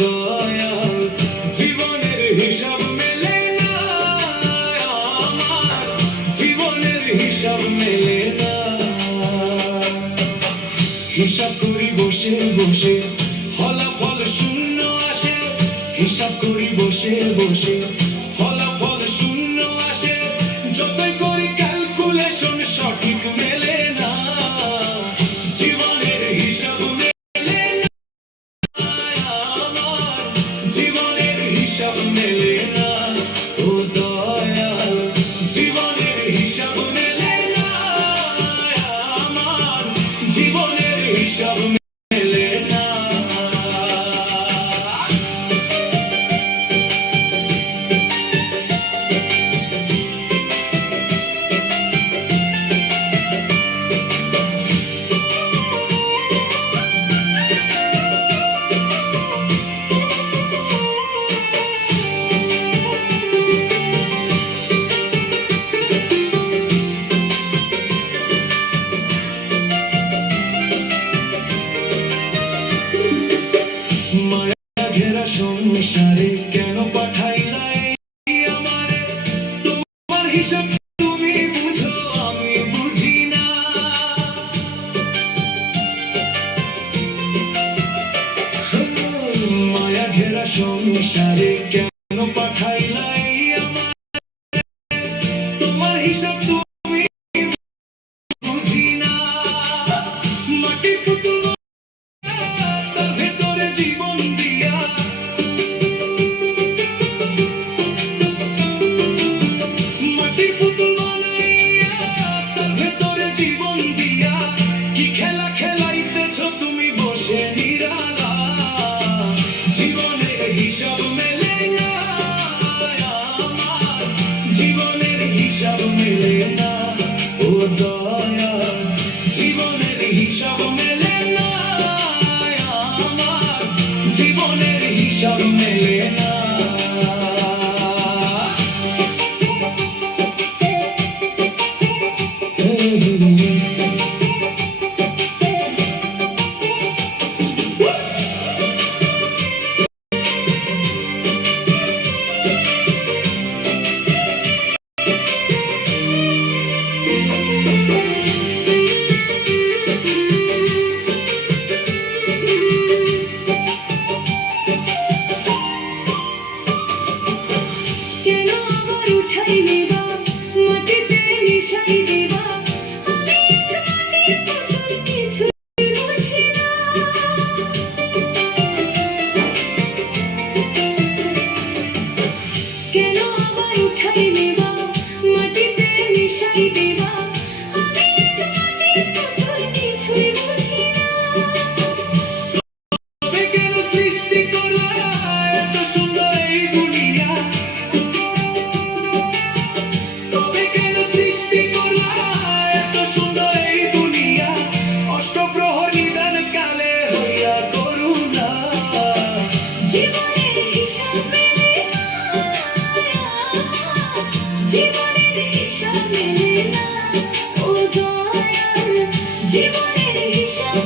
দয়াল জীবনের হিসাব মেলে না, আমার জীবনের হিসাব মেলে না। হিসাব করি বসে বসে ফলাফল শূন্য আসে, হিসাব করি বসে বসে ফলাফল শূন্য আসে, যতই করি ক্যালকুলেশন সঠিক মেলে না, জীবনের হিসাব মেলে না, আমার জীবনের হিসাব মেলে না। ও দয়াল জীবনের হিসাব মেলে না, আমার জীবনের হিসাব মেলে না। মায়া ঘেরা সংসারে কেন পাঠাইলা এই আমারে, তোমার হিসাব তুমি বুঝো আমি বুঝি না। মায়া ঘেরা সংসারে কেন পাঠাইলা এই আমারে, তোমার হিসাব তুমি বুঝি না। মাটির পুতুল তার ভেতরে জীবন দিয়া, মাটির পুতুল বানাইয়া তার ভেতরে জীবন দিয়া, কি খেলা খেলাইতেছ তুমি বসে নিরালা, জীবনের হিসাব মেলে না, আমার জীবনের হিসাব মেলে না। ও দয়াল জীবনের হিসাব মেলে না, আমার জীবনের হিসাব মেলে না। কেন আবার উঠাই নেবা, মাটিতে মিশাই দেবা, আমি এক মাটির পুতুল কিছুই বুঝি না। কেন আবার উঠাই নেবা, মাটিতে মিশাই দেবা, আমি এক মাটির পুতুল কিছুই বুঝি না। তবে কেন সৃষ্টি করলা এত সুন্দর এই দুনিয়া, তবে কেন সৃষ্টি করলা এত সুন্দর এই দুনিয়া, অষ্টপ্রহর নিদান কালে হইয়া করুণা, জীবনের হিসাব মেলে না, জীবনের হিসাব মেলে না। ও দয়াল জীবনের হিসাব